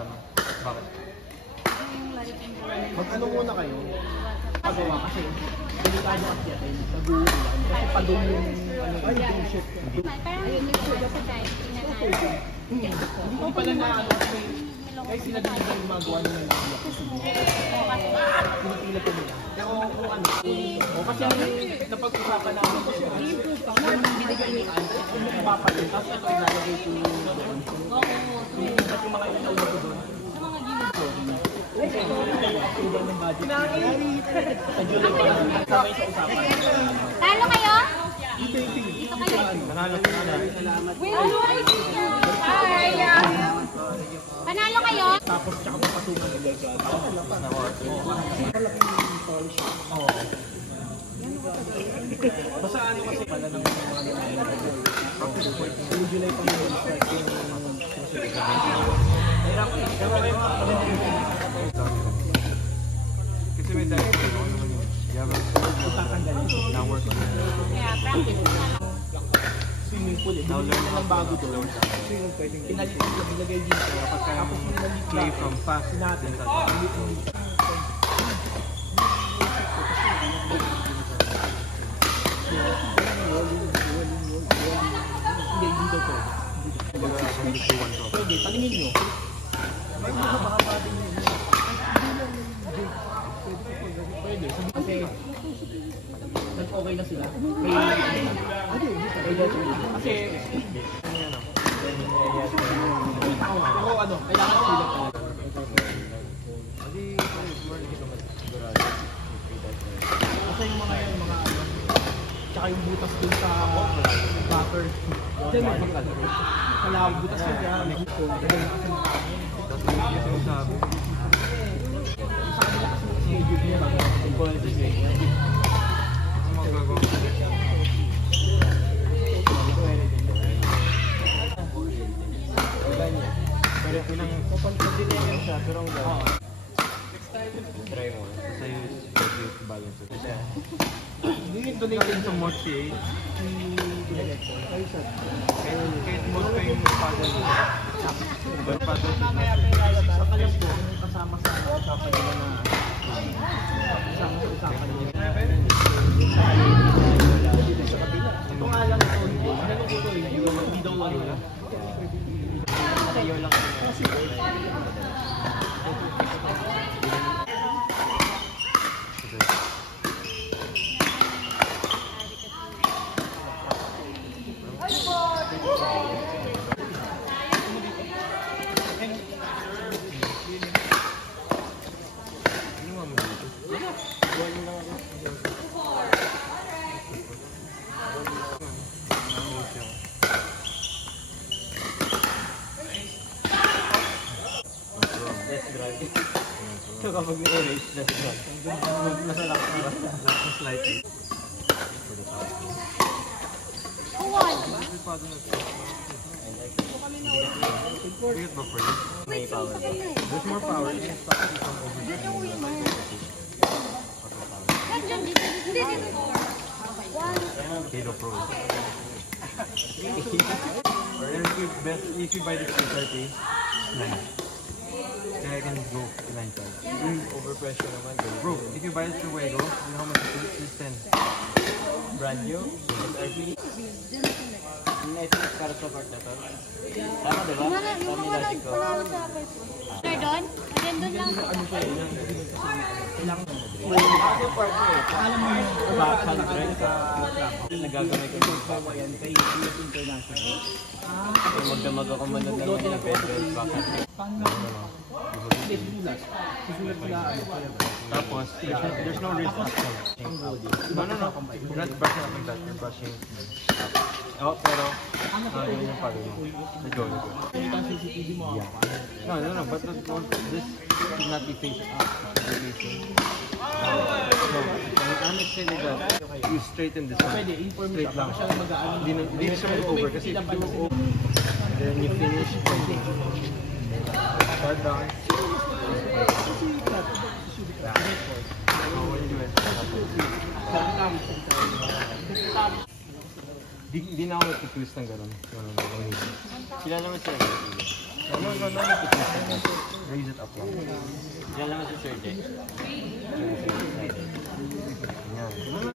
ano? Bakit? Mag-ano muna kayo? Pagawa kasi delikado kasi natin. Nag-uulan. Kasi padung yung yung shit. Parang hindi ko sa guide. Hindi pala na ano kasi kahit sila din yung gumagawa nila ng iyak. Pinipila ko nila. Pero kung ano, kasi napag-usapan namin kasi yung binigay ni Anne, kung napapalit, tapos ito ilalagay ko doon. Kasi yung mga ilaw na ko doon. Kasi ito yung ng budget. Sa July pa lang, sabay sa usapan. Talo kayo? Dito kayo. Panalo. Salamat. Panalo kayo? Tapos tsaka papatungan nila dyan. Basta ano kasi pala ng mga yung July pa yung start yung Kasi may dahil ko ano naman yun. Na-work on it. Kaya practice na lang. swimming pool eh. Now learn lang bago doon. Pinalit ko bilagay dito. Tapos pinalit play from fast natin. Hindi, dito po. Pwede, talingin nyo. May mga baka patin nyo. Pwede, kasi nag-okay na sila. Kasi pero ano, kailangan sila talaga. Kasi yung mga yan, mga ano, tsaka yung butas dun sa buffer. Diyan may magkalaro. Kala butas dun sa Mexico. Tapos yung sinasabi. Sa kanila kasi yung schedule niya bago ang quality niya. Ano magagawa? Pero pinang kapag-dinero siya, pero ang gano'n. Try mo. Kasi yung balance it. Hindi yung donated sa Mochi. Kahit mo pa yung paddle mo. Diba paddle? Sa kalas ko, kasama sa usapan nila na kasama sa usapan nila. Ito nga lang ito, ano ko ito hindi daw wala. Sa'yo lang. So kapag ni-erase, that's it. Nasa lock na slightly. Weird ba for you? May power. There's more power. You can stop it from overheating. Halo Pro. Or if you buy this P30, nice. Kaya I can go to 9.5. Overpressure naman. Bro, if you buy this from Wego, you know how much it is? 10. Brand new? SRP? I think para sa part na to. Tama diba? Tama logic ko. Sir Don? Doon lang. Ano siya yun? Kailangan ako part ko eh. Alam mo yung bakal drive sa traffic. Nagagamay ko yung bawa yan kay US International. Magdamag ako man lang ng bedroll bakit? Paano? Hindi, susulat. Susulat sila ano. Tapos, there's no risk of changing. No. You're not brushing up like that. You're brushing up. Oh, pero, yun yung palo mo. Let's go. Ito ang CCTV mo. No, but this should not be facing up. No, I'm excited that you straighten this one. Pwede, inform Straight lang. siya mag-aano. Hindi siya mag-over kasi if you do over, then you finish pointing. Start down. Di na ako nag-twist ng gano'n. Kilala mo siya. No, nag-twist ng gano'n. Raise it up lang. Diyan naman si Sir Jay.